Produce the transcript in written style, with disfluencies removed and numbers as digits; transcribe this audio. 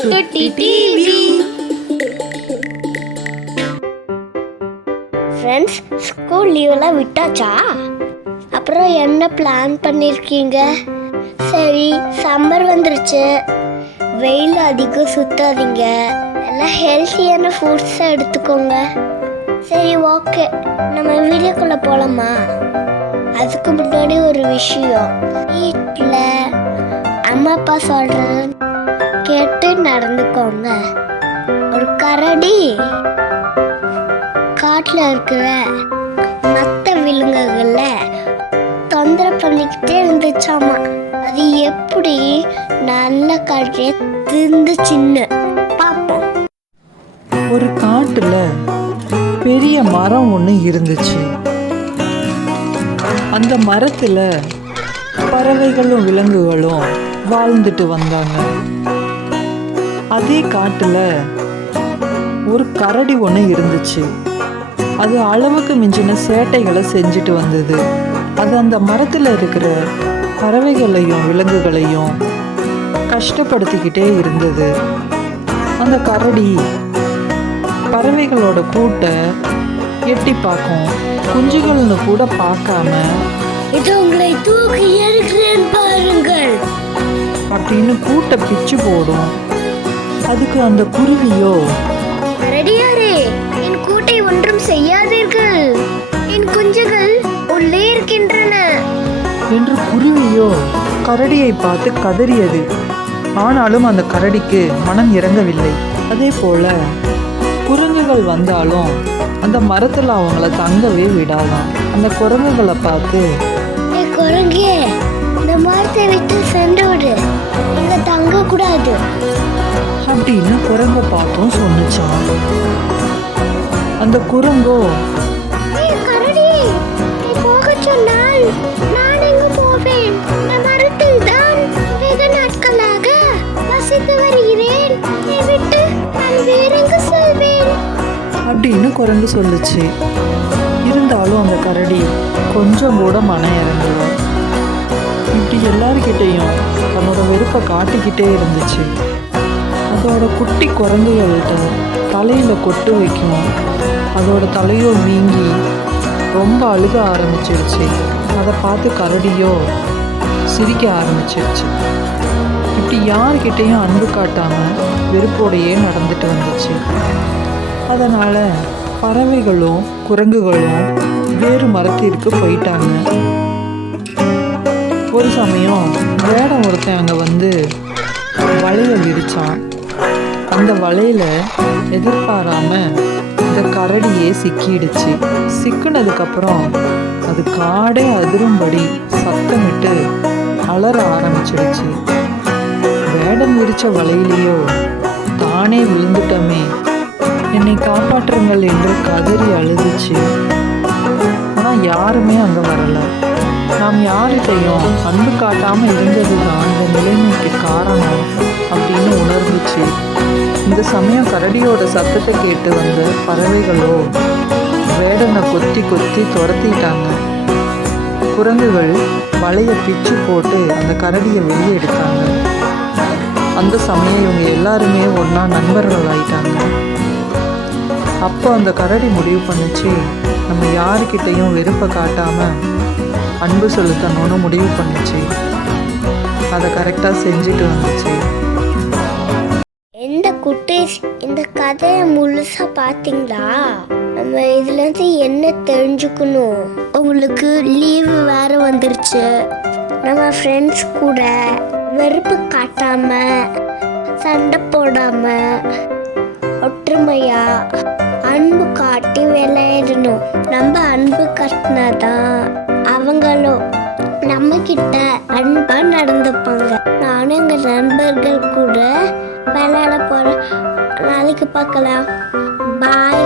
சுட்டி TV. Friends, school லீவெல்லாம் விட்டாச்சா? அப்புறம் என்ன பிளான் பண்ணியிருக்கீங்க? சரி, சம்மர் வந்துருச்சு, வெயில் அதிகம் சுத்தாதீங்க, எல்லாம் ஹெல்த்தியான ஃபுட்ஸை எடுத்துக்கோங்க. சரி, ஓகே, நம்ம வீடியோக்குள்ளே போகலாமா? அதுக்கு முன்னாடி ஒரு விஷயம், வீட்டில் அம்மா அப்பா சொல்கிறது கேட்டு நடந்துக்கோங்க. ஒரு கரடி காட்டில் இருக்கிற மற்ற விலங்குகளை தொந்தரவு பண்ணிக்கிட்டே இருந்துச்சாமா. அது எப்படி நல்ல கரடியை திருந்துச்சின்னு பார்ப்போம். ஒரு காட்டுல பெரிய மரம் ஒன்று இருந்துச்சு. அந்த மரத்துல பறவைகளும் விலங்குகளும் வாழ்ந்துட்டு வந்தாங்க. அதே காட்டுல ஒரு கரடி ஒன்று இருந்துச்சு. அது அளவுக்கு மிஞ்சின சேட்டைகளை செஞ்சுட்டு வந்தது. அது அந்த மரத்துல இருக்கிற பறவைகளையும் விலங்குகளையும் கஷ்டப்படுத்திக்கிட்டே இருந்தது. அந்த கரடி பறவைகளோட கூட்டை எட்டி பார்க்கும், குஞ்சுகள்னு கூட பார்க்காம இது உங்களை தூக்கி எறிகிறேன் பாருங்கள் அப்படின்னு கூட்டை பிச்சு போடும். அதுக்கு அந்த குருவியோ, கரடியாரே, என் கூட்டை ஒன்றும் செய்யாதீர்கள், என் குஞ்சுகள் உள்ளே இருக்கின்றன என்று குருவியோ கரடியை பார்த்து கதறியது. ஆனாலும் அந்த கரடிக்கு மனம் இறங்கவில்லை. அதே போல குரங்குகள் வந்தாலும் அந்த மரத்துல அவங்கள தங்கவே விடாதான். அந்த குரங்குகளை பார்த்து, குரங்கே, இந்த மரத்தை விட்டு சென்று விடு, இங்க தங்க கூடாது அப்படின்னு குரங்க பார்த்தும் சொன்னிச்சான். அந்த குரங்கோ, கரடி, நீ போக சொன்னால் நான் எங்க போவேன்? இந்த மரத்தில் தான் வெகு நாட்களாக வசித்து வருகிறேன், நீ விட்டு நான் வேறெங்க செல்வேன் அப்படின்னு குரங்கு சொல்லுச்சு. இருந்தாலும் அந்த கரடி கொஞ்சம் கூட மனம் இறங்கல. இப்படி எல்லார்கிட்டையும் தன்னோட வெறுப்பை காட்டிக்கிட்டே இருந்துச்சு. அதோட குட்டி குரங்குகள்கிட்ட தலையில கொட்டு வைக்கும். அதோட தலையோ வீங்கி ரொம்ப அழுக ஆரம்பிச்சிருச்சு. அதை பார்த்து கரடியோ சிரிக்க ஆரம்பிச்சிருச்சு. இப்படி யார்கிட்டையும் அன்பு காட்டாம வெறுப்போடையே நடந்துட்டு வந்துச்சு. அதனால பறவைகளும் குரங்குகளும் வேறு மரத்திற்கு போயிட்டாங்க. ஒரு சமயம் வேடம் ஒருத்தன் அங்கே வந்து வலையை விரிச்சான். அந்த வலையில எதிர்பாராம இந்த கரடியே சிக்கிடுச்சு. சிக்கினதுக்கப்புறம் அது காடே அதிரும்படி சத்தமிட்டு அலற ஆரம்பிச்சிடுச்சு. வேடம் விரிச்ச வலையிலேயோ தானே விழுந்துட்டோமே, என்னை காப்பாற்றுங்கள் என்று கதறி அழுதுச்சு. ஆனால் யாருமே அங்கே வரல. நாம் யார்கிட்டையும் அன்பு காட்டாம இருந்தது தான் இந்த நிலைமைக்கு காரணம் அப்படின்னு உணர்ந்துச்சு. இந்த சமயம் கரடியோட சத்தத்தை கேட்டு வந்த பறவைகளோ வேடனை கொத்தி கொத்தி துரத்திட்டாங்க. குரங்குகள் வலையை பிச்சு போட்டு அந்த கரடியை வெளியே எடுத்தாங்க. அந்த சமயம் இவங்க எல்லாருமே ஒன்றா நண்பர்கள் ஆயிட்டாங்க. அப்போ அந்த கரடி முடிவு பண்ணுச்சு, நம்ம யாருக்கிட்டையும் வெறுப்பை காட்டாம அன்பு செலுத்தணும்னு முடிவு பண்ணுச்சு. அதை கரெக்டாக செஞ்சுட்டு வந்துச்சு. எந்த குட்டீஸ், இந்த கதையை முழுசா பார்த்தீங்களா? நம்ம இதுலேருந்து என்ன தெரிஞ்சுக்கணும்? உங்களுக்கு லீவு வேற வந்துருச்சு. நம்ம ஃப்ரெண்ட்ஸ் கூட வெறுப்பு காட்டாம, சண்டை போடாம, ஒற்றுமையா அன்பு காட்டி விளையாடணும். நம்ம அன்பு காட்டினாதான் அவங்களும் நம்ம கிட்ட அன்பா நடந்துப்பாங்க. நானும் எங்க நண்பர்கள் கூட விளையாட போறேன். நாளைக்கு பார்க்கலாம். பாய்.